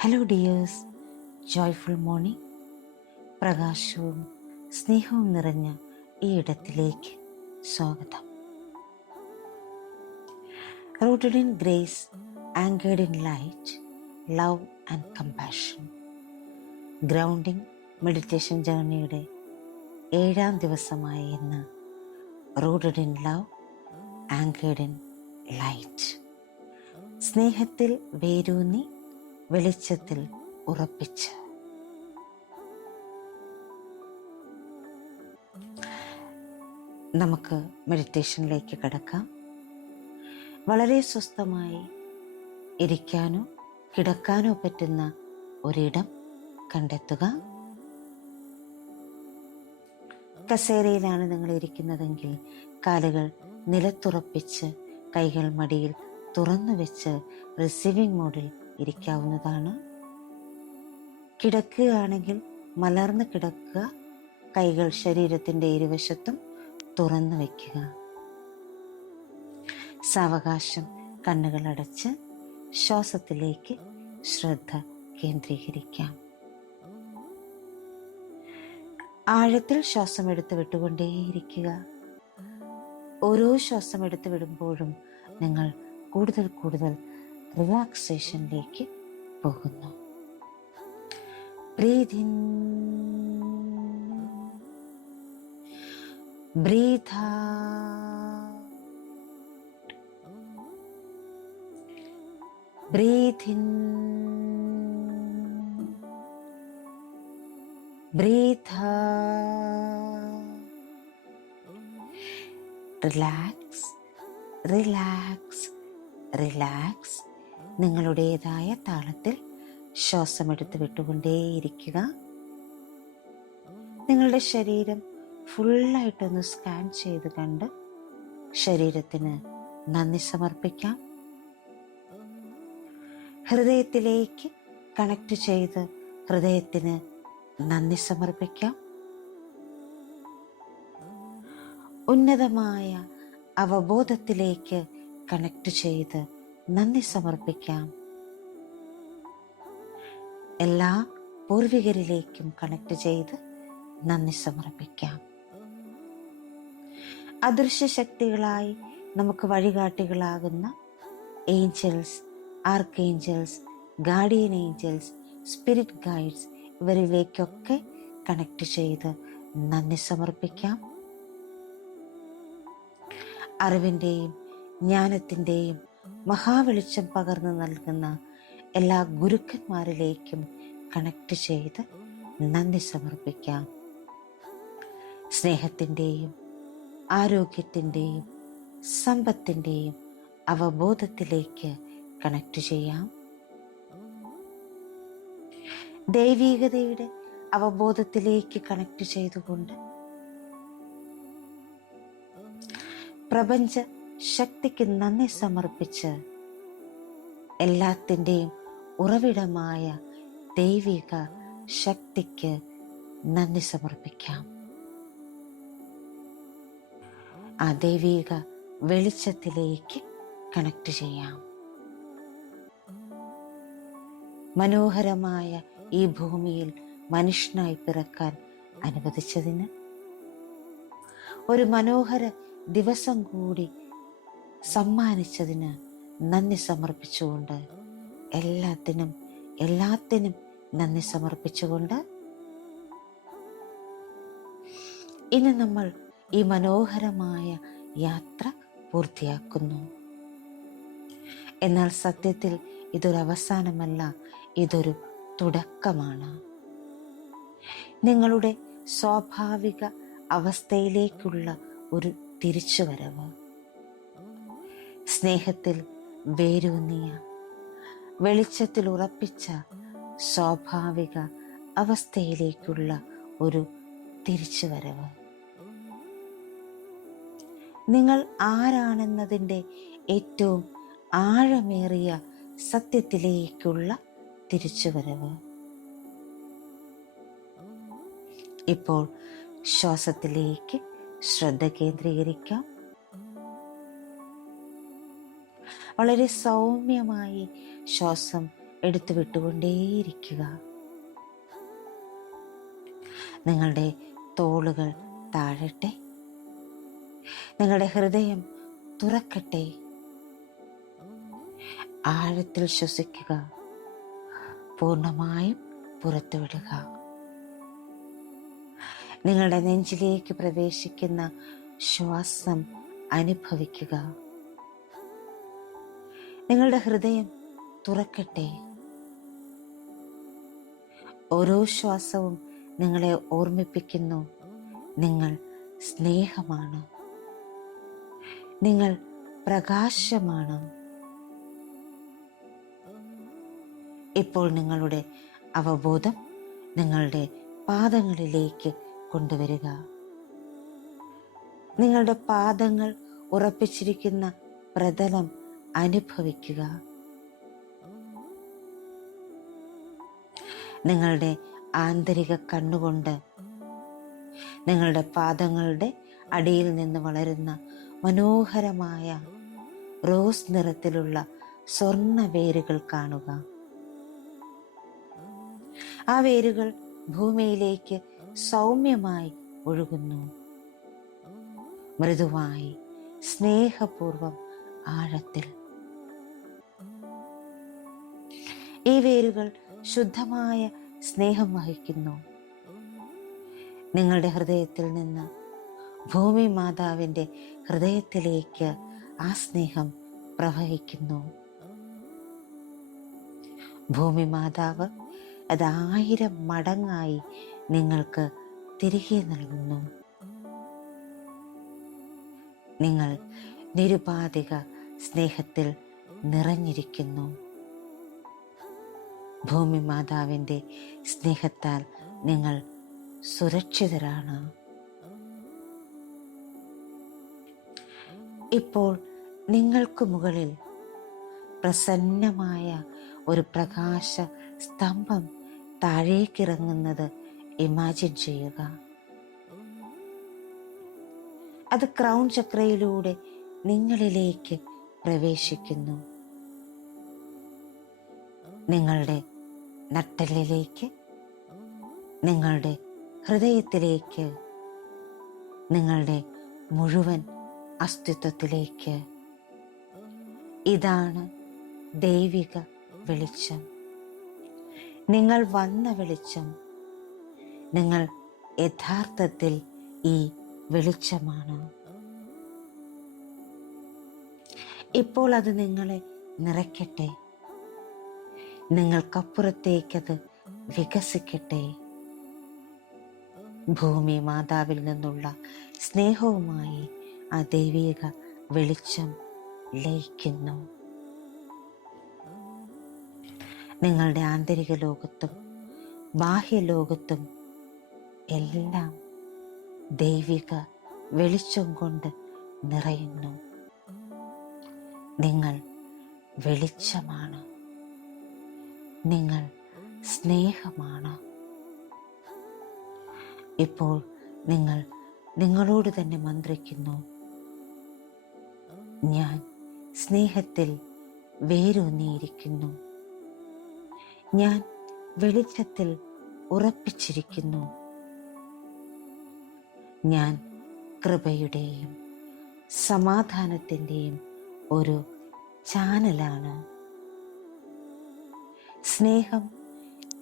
Hello dears, joyful morning. പ്രകാശവും സ്നേഹവും നിറഞ്ഞ ഈ ഇടത്തിലേക്ക് സ്വാഗതം. Rooted in grace, anchored in light, love and compassion. Grounding meditation ജേർണിയുടെ 7ാം ദിവസമായ ഇന്ന് rooted in love, anchored in light. സ്നേഹത്തിൽ വേരൂന്നി, വെളിച്ചത്തിൽ ഉറപ്പിച്ച്. നമുക്ക് മെഡിറ്റേഷനിലേക്ക് കടക്കാം. വളരെ സ്വസ്ഥമായി ഇരിക്കാനോ കിടക്കാനോ പറ്റുന്ന ഒരിടം കണ്ടെത്തുക. കസേരയിലാണ് നിങ്ങൾ ഇരിക്കുന്നതെങ്കിൽ കാലുകൾ നിലത്തുറപ്പിച്ച് കൈകൾ മടിയിൽ തുറന്നു വെച്ച് റിസീവിംഗ് മോഡിൽ ഇരിക്കാവുന്നതാണ്. കിടക്കുകയാണെങ്കിൽ മലർന്ന് കിടക്കുക. കൈകൾ ശരീരത്തിൻ്റെ ഇരുവശത്തും തുറന്നു വയ്ക്കുക. സാവകാശം കണ്ണുകൾ അടച്ച് ശ്വാസത്തിലേക്ക് ശ്രദ്ധ കേന്ദ്രീകരിക്കാം. ആഴത്തിൽ ശ്വാസം എടുത്ത് വിട്ടുകൊണ്ടേയിരിക്കുക. ഓരോ ശ്വാസം എടുത്ത് വിടുമ്പോഴും നിങ്ങൾ കൂടുതൽ കൂടുതൽ റിലാക്സേഷനിലേക്ക് പോകുന്നു. Breathe in, breathe out, breathe in, breathe out. Relax, relax, relax. നിങ്ങളുടേതായ താളത്തിൽ ശ്വാസമെടുത്ത് വിട്ടുകൊണ്ടേയിരിക്കുക. നിങ്ങളുടെ ശരീരം ഫുള്ളായിട്ടൊന്ന് സ്കാൻ ചെയ്ത് കണ്ട് ശരീരത്തിന് നന്ദി സമർപ്പിക്കാം. ഹൃദയത്തിലേക്ക് കണക്ട് ചെയ്ത് ഹൃദയത്തിന് നന്ദി സമർപ്പിക്കാം. ഉന്നതമായ അവബോധത്തിലേക്ക് കണക്ട് ചെയ്ത് നന്ദി സമർപ്പിക്കാം. എല്ലാ പൂർവികരിലേക്കും കണക്ട് ചെയ്ത് നന്ദി സമർപ്പിക്കാം. അദൃശ്യ ശക്തികളായി നമുക്ക് വഴികാട്ടികളാകുന്ന angels, archangels, guardian angels, spirit guides, ഇവരിലേക്കൊക്കെ കണക്ട് ചെയ്ത് നന്ദി സമർപ്പിക്കാം. അറിവിൻ്റെയും ജ്ഞാനത്തിൻ്റെയും മഹാവെളിച്ചം പകർന്നു നൽകുന്ന എല്ലാ ഗുരുക്കന്മാരിലേക്കും കണക്ട് ചെയ്ത് നന്ദി സമർപ്പിക്കാം. സ്നേഹത്തിൻ്റെയും ആരോഗ്യത്തിൻ്റെയും സമ്പത്തിൻ്റെയും അവബോധത്തിലേക്ക് കണക്ട് ചെയ്യാം. ദൈവീകതയുടെ അവബോധത്തിലേക്ക് കണക്ട് ചെയ്തുകൊണ്ട് പ്രപഞ്ച ശക്തിക്ക് നന്ദി സമർപ്പിച്ച് എല്ലാത്തിൻ്റെയും ഉറവിടമായ ദൈവിക ശക്തിക്ക് നന്ദി സമർപ്പിക്കാം. ആ ദൈവിക വെളിച്ചത്തിലേക്ക് കണക്ട് ചെയ്യാം. മനോഹരമായ ഈ ഭൂമിയിൽ മനുഷ്യനായി പിറക്കാൻ അനുവദിച്ചതിന്, ഒരു മനോഹര ദിവസം കൂടി സമ്മാനിച്ചതിന് നന്ദി സമർപ്പിച്ചുകൊണ്ട്, എല്ലാത്തിനും നന്ദി സമർപ്പിച്ചുകൊണ്ട് ഇന്ന് നമ്മൾ ഈ മനോഹരമായ യാത്ര പൂർത്തിയാക്കുന്നു. എന്നാൽ സത്യത്തിൽ ഇതൊരു അവസാനമല്ല, ഇതൊരു തുടക്കമാണ്. നിങ്ങളുടെ സ്വാഭാവിക അവസ്ഥയിലേക്കുള്ള ഒരു തിരിച്ചുവരവ്. സ്നേഹത്തിൽ വേരൂന്നിയ, വെളിച്ചത്തിൽ ഉറപ്പിച്ച സ്വാഭാവിക അവസ്ഥയിലേക്കുള്ള ഒരു തിരിച്ചുവരവ്. നിങ്ങൾ ആരാണെന്നതിൻ്റെ ഏറ്റവും ആഴമേറിയ സത്യത്തിലേക്കുള്ള തിരിച്ചുവരവ്. ഇപ്പോൾ ശ്വാസത്തിലേക്ക് ശ്രദ്ധ കേന്ദ്രീകരിക്കാം. വളരെ സൗമ്യമായി ശ്വാസം എടുത്തു വിട്ടുകൊണ്ടേയിരിക്കുക. നിങ്ങളുടെ തോളുകൾ താഴട്ടെ. നിങ്ങളുടെ ഹൃദയം തുറക്കട്ടെ. ആഴത്തിൽ ശ്വസിക്കുക. പൂർണ്ണമായും പുറത്തുവിടുക. നിങ്ങളുടെ നെഞ്ചിലേക്ക് പ്രവേശിക്കുന്ന ശ്വാസം അനുഭവിക്കുക. നിങ്ങളുടെ ഹൃദയം തുറക്കട്ടെ. ഓരോ ശ്വാസവും നിങ്ങളെ ഓർമ്മിപ്പിക്കുന്നു, നിങ്ങൾ സ്നേഹമാണ്, നിങ്ങൾ പ്രകാശമാണ്. ഇപ്പോൾ നിങ്ങളുടെ അവബോധം നിങ്ങളുടെ പാദങ്ങളിലേക്ക് കൊണ്ടുവരിക. നിങ്ങളുടെ പാദങ്ങൾ ഉറപ്പിച്ചിരിക്കുന്ന പ്രതലം അനുഭവിക്കുക. നിങ്ങളുടെ ആന്തരിക കണ്ണുകൊണ്ട് നിങ്ങളുടെ പാദങ്ങളുടെ അടിയിൽ നിന്ന് വളരുന്ന മനോഹരമായ റോസ് നിറത്തിലുള്ള സ്വർണ്ണ വേരുകൾ കാണുക. ആ വേരുകൾ ഭൂമിയിലേക്ക് സൗമ്യമായി ഒഴുകുന്നു, മൃദുവായി, സ്നേഹപൂർവം, ആഴത്തിൽ. ഈ വേരുകൾ ശുദ്ധമായ സ്നേഹം വഹിക്കുന്നു. നിങ്ങളുടെ ഹൃദയത്തിൽ നിന്ന് ഭൂമി മാതാവിൻ്റെ ഹൃദയത്തിലേക്ക് ആ സ്നേഹം പ്രവഹിക്കുന്നു. ഭൂമി മാതാവ് അത് 1000 മടങ്ങായി നിങ്ങൾക്ക് തിരികെ നൽകുന്നു. നിങ്ങൾ നിരുപാധിക സ്നേഹത്തിൽ നിറഞ്ഞിരിക്കുന്നു. ഭൂമി മാതാവിൻ്റെ സ്നേഹത്താൽ നിങ്ങൾ സുരക്ഷിതരാണ്. ഇപ്പോൾ നിങ്ങൾക്ക് മുകളിൽ പ്രസന്നമായ ഒരു പ്രകാശ സ്തംഭം താഴേക്കിറങ്ങുന്നത് ഇമാജിൻ ചെയ്യുക. അത് ക്രൗൺ ചക്രയിലൂടെ നിങ്ങളിലേക്ക് പ്രവേശിക്കുന്നു. നിങ്ങളുടെ നട്ടെല്ലിലേക്ക്, നിങ്ങളുടെ ഹൃദയത്തിലേക്ക്, നിങ്ങളുടെ മുഴുവൻ അസ്തിത്വത്തിലേക്ക്. ഇതാണ് ദൈവിക വെളിച്ചം. നിങ്ങൾ വന്ന വെളിച്ചം. നിങ്ങൾ യഥാർത്ഥത്തിൽ ഈ വെളിച്ചമാണ്. ഇപ്പോൾ അത് നിങ്ങളെ നിറയ്ക്കട്ടെ. നിങ്ങൾക്കപ്പുറത്തേക്കത് വികസിക്കട്ടെ. ഭൂമി മാതാവിൽ നിന്നുള്ള സ്നേഹവുമായി ആ ദൈവിക വെളിച്ചം ലയിക്കുന്നു. നിങ്ങളുടെ ആന്തരിക ലോകത്തും ബാഹ്യലോകത്തും എല്ലാം ദൈവിക വെളിച്ചം കൊണ്ട് നിറയുന്നു. നിങ്ങൾ വെളിച്ചമാണ്. നിങ്ങൾ സ്നേഹമാണ്. ഇപ്പോൾ നിങ്ങൾ നിങ്ങളോട് തന്നെ മന്ത്രിക്കുന്നു, ഞാൻ സ്നേഹത്തിൽ വേരൂന്നിയിരിക്കുന്നു. ഞാൻ വെളിച്ചത്തിൽ ഉറപ്പിച്ചിരിക്കുന്നു. ഞാൻ കൃപയുടെയും സമാധാനത്തിൻ്റെയും ഒരു ചാനലാണ്. സ്നേഹം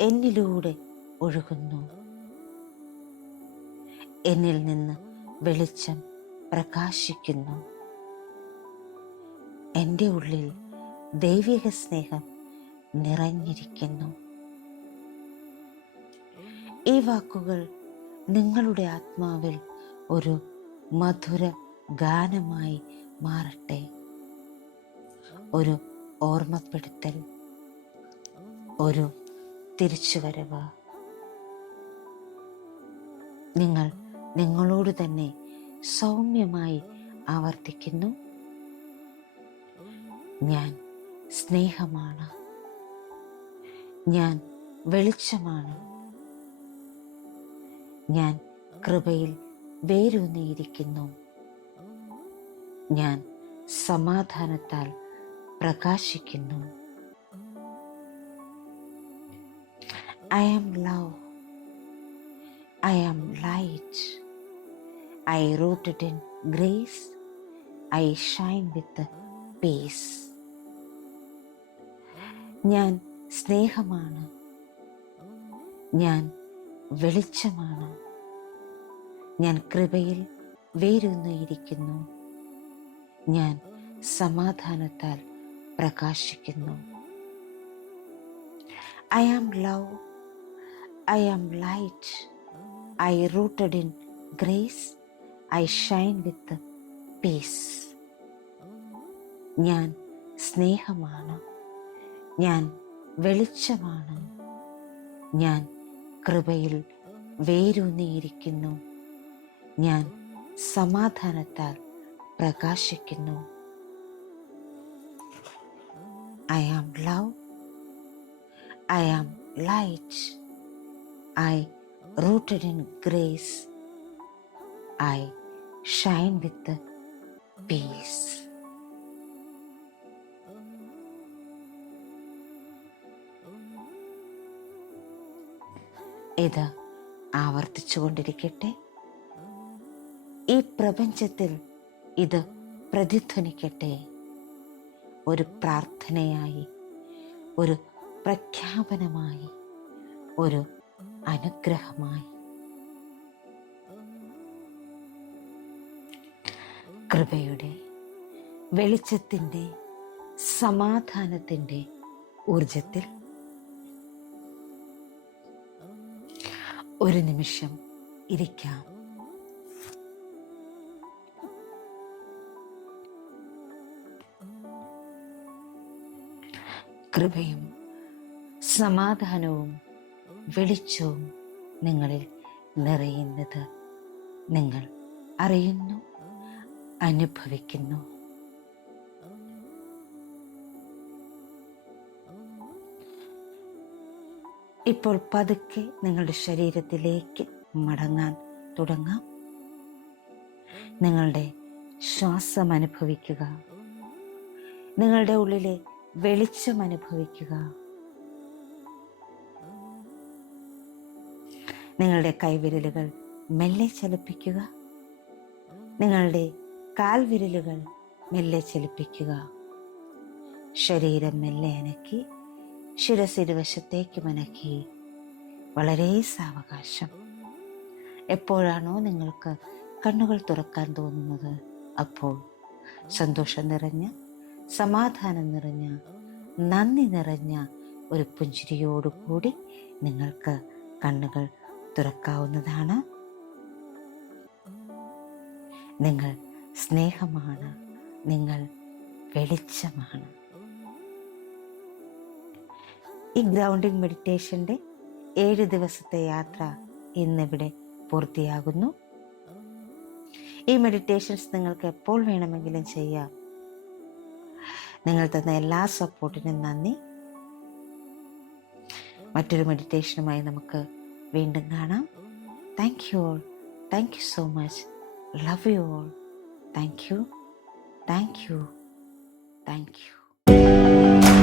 എന്നിലൂടെ ഒഴുകുന്നു. എന്നിൽ നിന്ന് വെളിച്ചം പ്രകാശിക്കുന്നു. എൻ്റെ ഉള്ളിൽ ദൈവിക സ്നേഹം നിറഞ്ഞിരിക്കുന്നു. ഈ വാക്കുകൾ നിങ്ങളുടെ ആത്മാവിൽ ഒരു മധുര ഗാനമായി മാറട്ടെ. ഒരു ഓർമ്മപ്പെടുത്തൽ, ഒരു തിരിച്ചുവരവ്. നിങ്ങൾ നിങ്ങളോട് തന്നെ സൗമ്യമായി ആവർത്തിക്കുന്നു, ഞാൻ സ്നേഹമാണ്. ഞാൻ വെളിച്ചമാണ്. ഞാൻ കൃപയിൽ വേരൂന്നിയിരിക്കുന്നു. ഞാൻ സമാധാനത്താൽ പ്രകാശിക്കുന്നു. I am love. I am light. I rooted in grace. I shine with peace. ഞാൻ സ്നേഹമാണ്. ഞാൻ വെളിച്ചമാണ്. ഞാൻ കൃപയിൽ വേരൂന്നിയിരിക്കുന്നു. ഞാൻ സമാധാനത്താൽ പ്രകാശിക്കുന്നു. I am love. I am light. I rooted in grace. I shine with peace. ഞാൻ സ്നേഹമാണ്. ഞാൻ വെളിച്ചമാണ്. ഞാൻ കൃപയിൽ വേരൂന്നിയിരിക്കുന്നു. ഞാൻ സമാധാനത്താൽ പ്രകാശിക്കുന്നു. I am love. I am light. I rooted in grace. I shine with peace. ഇത് ആവർത്തിച്ചുകൊണ്ടിരിക്കട്ടെ. ഈ പ്രപഞ്ചത്തിൽ ഇത് പ്രതിധ്വനിക്കട്ടെ. ഒരു പ്രാർത്ഥനയായി, ഒരു പ്രഖ്യാപനമായി, ഒരു അനുഗ്രഹമായി. കൃപയുടെ, വെളിച്ചത്തിൻ്റെ, സമാധാനത്തിൻ്റെ ഊർജത്തിൽ ഒരു നിമിഷം ഇരിക്കാം. കൃപയും സമാധാനവും വെളിച്ചവും നിങ്ങളിൽ നിറയുന്നത് നിങ്ങൾ അറിയുന്നു, അനുഭവിക്കുന്നു. ഇപ്പോൾ പതുക്കെ നിങ്ങളുടെ ശരീരത്തിലേക്ക് മടങ്ങാൻ തുടങ്ങാം. നിങ്ങളുടെ ശ്വാസം അനുഭവിക്കുക. നിങ്ങളുടെ ഉള്ളിലെ വെളിച്ചം അനുഭവിക്കുക. നിങ്ങളുടെ കൈവിരലുകൾ മെല്ലെ ചലിപ്പിക്കുക. നിങ്ങളുടെ കാൽവിരലുകൾ മെല്ലെ ചലിപ്പിക്കുക. ശരീരം മെല്ലെ അനക്കി ശിരസിരുവശത്തേക്ക് മനക്കി വളരെ സാവകാശം. എപ്പോഴാണോ നിങ്ങൾക്ക് കണ്ണുകൾ തുറക്കാൻ തോന്നുന്നത് അപ്പോൾ സന്തോഷം നിറഞ്ഞ, സമാധാനം നിറഞ്ഞ, നന്ദി നിറഞ്ഞ ഒരു പുഞ്ചിരിയോടുകൂടി നിങ്ങൾക്ക് കണ്ണുകൾ തുറക്കാവുന്നതാണ്. നിങ്ങൾ സ്നേഹമാണ്. നിങ്ങൾ വെളിച്ചമാണ്. ഈ ഗ്രൗണ്ടിങ് മെഡിറ്റേഷൻ്റെ 7 ദിവസത്തെ യാത്ര ഇന്നിവിടെ പൂർത്തിയാകുന്നു. ഈ മെഡിറ്റേഷൻസ് നിങ്ങൾക്ക് എപ്പോൾ വേണമെങ്കിലും ചെയ്യാം. നിങ്ങൾ തന്ന എല്ലാ സപ്പോർട്ടിനും നന്ദി. മറ്റൊരു മെഡിറ്റേഷനുമായി നമുക്ക് വീണ്ടും കാണാം. Thank you all. Thank you so much. Love you all. Thank you. Thank you. Thank you.